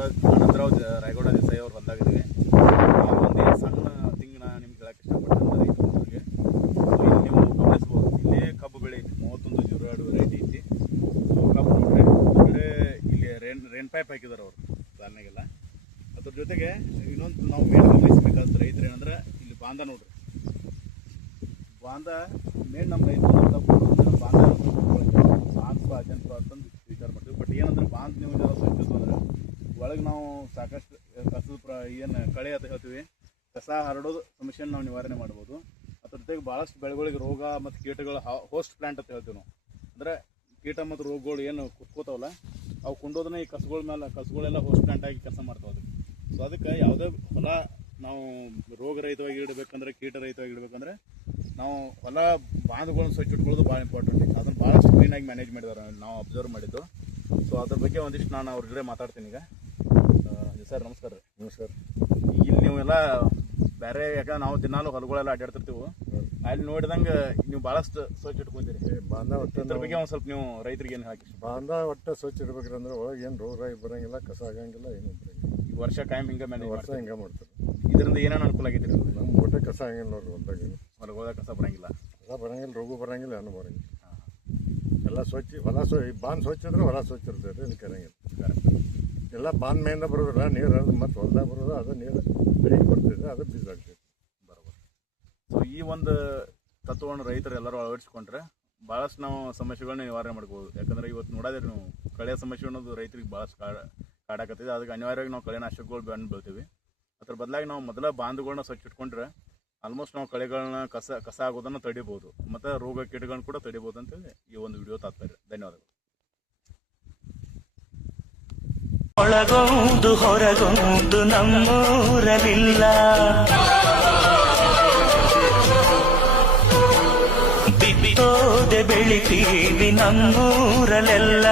ಆನಂದರಾವ್ ರಾಯಗೌಡ ದೇಸಾಯಿ ಅವ್ರು ಬಂದಾಗಿದ್ದೀವಿ. ಒಂದು ಸಣ್ಣ ತಿಂಗಳ ನಿಮ್ಗೆ ಹೇಳಕ್ಕೆ ಇಷ್ಟಪಟ್ಟಂತ ರೈತರಿಗೆ ಇಲ್ಲಿ ನೀವು ಗಮನಿಸ್ಬೋದು. ಇಲ್ಲೇ ಕಬ್ಬು ಬೆಳೆ ಐತಿ, 3102 ವೆರೈಟಿ ಐತಿ. ಕಬ್ಬು ನೋಡ್ರಿ, ಕಡೆ ಇಲ್ಲಿ ರೇನ್ ಪೈಪ್ ಹಾಕಿದಾರೆ ಅವರು ಸಾಲಿನಾಗೆಲ್ಲ. ಅದ್ರ ಜೊತೆಗೆ ಇನ್ನೊಂದು ನಾವು ಮೇನ್ ಗಮನಿಸ್ಬೇಕಾದ ರೈತರು ಏನಂದ್ರೆ ಇಲ್ಲಿ ಬಾಂಧ ನೋಡ್ರಿ, ಬಾಂಧ ಮೇನ್ ನಮ್ಮ ರೈತರು ಬಾಂಧ ಸಾನ್ಪ ಅಜಂಪ ಅಂತಂದು ವಿಚಾರ ಮಾಡ್ತೀವಿ. ಬಟ್ ಏನಂದ್ರೆ ಬಾಂಧ ನೀವು ಸ್ವಚ್ಛತೆ ಅಂದ್ರೆ ಒಳಗೆ ನಾವು ಸಾಕಷ್ಟು ಕಸದ ಏನು ಕಳೆ ಅಂತ ಹೇಳ್ತೀವಿ, ಕಸ ಹರಡೋದು ಸಮಸ್ಯೆನ ನಾವು ನಿವಾರಣೆ ಮಾಡ್ಬೋದು. ಅದ್ರ ಜೊತೆಗೆ ಭಾಳಷ್ಟು ಬೆಳೆಗಳಿಗೆ ರೋಗ ಮತ್ತು ಕೀಟಗಳ ಹೋಸ್ಟ್ ಪ್ಲಾಂಟ್ ಅಂತ ಹೇಳ್ತೀವಿ ನಾವು. ಅಂದರೆ ಕೀಟ ಮತ್ತು ರೋಗಗಳು ಏನು ಕುತ್ಕೋತಾವಲ್ಲ ಅವು ಕೊಂಡೋದನ್ನ ಈ ಕಸಗಳೆಲ್ಲ ಹೋಸ್ಟ್ ಪ್ಲಾಂಟ್ ಆಗಿ ಕೆಲಸ ಮಾಡ್ತಾವೆ. ಅದಕ್ಕೆ ಸೊ ಅದಕ್ಕೆ ಯಾವುದೇ ಹೊಲ ನಾವು ರೋಗರಹಿತವಾಗಿ ಇಡಬೇಕಂದ್ರೆ, ಕೀಟರಹಿತವಾಗಿ ಇಡಬೇಕಂದ್ರೆ ನಾವು ಹೊಲ ಬಾಂಧುಗಳನ್ನ ಸ್ವಚ್ಛ ಇಟ್ಕೊಳ್ಳೋದು ಭಾಳ ಇಂಪಾರ್ಟೆಂಟ್ ಐತಿ. ಅದನ್ನು ಭಾಳಷ್ಟು ಕ್ಲೀನಾಗಿ ಮ್ಯಾನೇಜ್ ಮಾಡಿದ್ದಾರೆ ನಾವು ಅಬ್ಸರ್ವ್ ಮಾಡಿದ್ದು. ಸೊ ಅದ್ರ ಬಗ್ಗೆ ಒಂದಿಷ್ಟು ನಾನು ಅವ್ರ ಜೊತೆ ಮಾತಾಡ್ತೀನಿ ಈಗ. ಸರ್ ನಮಸ್ಕಾರ ರೀ. ನಮಸ್ಕಾರ. ಇಲ್ಲಿ ನೀವೆಲ್ಲ ಬೇರೆ ಯಾಕಂದ್ರೆ ನಾವು ದಿನಾಲು ಹೊಲಗಳೆಲ್ಲ ಅಡ್ಡಾಡ್ತಿರ್ತೀವಿ, ಅಲ್ಲಿ ನೋಡಿದಂಗೆ ನೀವು ಭಾಳಷ್ಟು ಸ್ವಚ್ಛ ಇಟ್ಕೊಂತೀರಿ. ಬಾಂಧ ಇದ್ರ ಬಗ್ಗೆ ಒಂದು ಸ್ವಲ್ಪ ನೀವು ರೈತರಿಗೆ ಏನು ಹಾಕಿ. ಬಾಂಧ ಒಟ್ಟು ಸ್ವಚ್ಛ ಇಡ್ಬೇಕಂದ್ರೆ ಒಳಗೆ ಏನು ರೋಗ ಬರಂಗಿಲ್ಲ, ಕಸ ಆಗಂಗಿಲ್ಲ, ಏನು ಬರಂಗಿಲ್ಲ. ಈ ವರ್ಷ ಕಾಯಂ ಹಿಂಗೆ ಮ್ಯಾನೇಜ್ ವರ್ಷ ಹಿಂಗೆ ಮಾಡ್ತಾರೆ. ಇದರಿಂದ ಏನೇನು ಅನುಕೂಲ ಆಗೈತಿ? ನಮ್ಮ ಒಟ್ಟೆ ಕಸ ಆಗಂಗಿಲ್ಲ ನೋಡ್ರಿ, ಹೊಲದಾಗ ಹೊಲಗೋದಾಗ ಕಸ ಬರಂಗಿಲ್ಲ, ರೋಗ ಬರಂಗಿಲ್ಲ, ಏನು ಬರಂಗಿಲ್ಲ. ಎಲ್ಲ ಸ್ವಚ್ಛ ಹೊಲ ಬಾಂಧ್ ಸ್ವಚ್ಛ ಇದ್ರೆ ಹೊಲ ಸ್ವಚ್ಛ ಇರ್ತದೆ ರೀ, ಇದಕ್ಕೆ ಇರಂಗಿಲ್ಲ. ಎಲ್ಲ ಬಾಂಧ ಮೇಯಿಂದ ಬರೋದಿಲ್ಲ, ನೀರು ಮತ್ತು ಹೊಲದಾಗ ಬರೋದು, ಅದು ನೀರು ಬೆಳಿಗ್ಗೆ ಬರ್ತಿದ್ರೆ ಅದು ಬೀಜ ಆಗ್ತೈತೆ. ಬರೋಬರ್. ಸೊ ಈ ಒಂದು ತತ್ವವನ್ನು ರೈತರು ಎಲ್ಲರೂ ಅಳವಡಿಸ್ಕೊಂಡ್ರೆ ಭಾಳಷ್ಟು ನಾವು ಸಮಸ್ಯೆಗಳನ್ನ ನಿವಾರಣೆ ಮಾಡ್ಬೋದು. ಯಾಕಂದ್ರೆ ಇವತ್ತು ನೋಡೋದ್ರೆ ನೀವು ಕಳೆಯ ಸಮಸ್ಯೆ ಅನ್ನೋದು ರೈತರಿಗೆ ಭಾಳಷ್ಟು ಕಾಡಾಕತ್ತಿದೆ. ಅದಕ್ಕೆ ಅನಿವಾರ್ಯವಾಗಿ ನಾವು ಕಳೆನಾಶಕಗಳು ಬೆನ್ನು ಬೀಳ್ತೀವಿ. ಅದ್ರ ಬದಲಾಗಿ ನಾವು ಮೊದಲ ಬಾಂಧುಗಳನ್ನ ಸ್ವಚ್ಛ ಇಟ್ಕೊಂಡ್ರೆ ಆಲ್ಮೋಸ್ಟ್ ನಾವು ಕಳೆಗಳನ್ನ ಕಸ ಆಗೋದನ್ನು ತಡಿಬೋದು, ಮತ್ತು ರೋಗ ಕೀಟಗಳನ್ನ ಕೂಡ ತಡಿಬೋದು ಅಂತೇಳಿ ಈ ಒಂದು ವಿಡಿಯೋ ತಾತ್ಪರ್ಯ. ಧನ್ಯವಾದಗಳು. ಒಳಗೊಂದು ಹೊರಗೊಂದು ನಮ್ಮೂರಲಿಲ್ಲ, ಬಿತ್ತೋದೆ ಬೆಳಿತೀವಿ ನಮ್ಮೂರಲೆಲ್ಲ.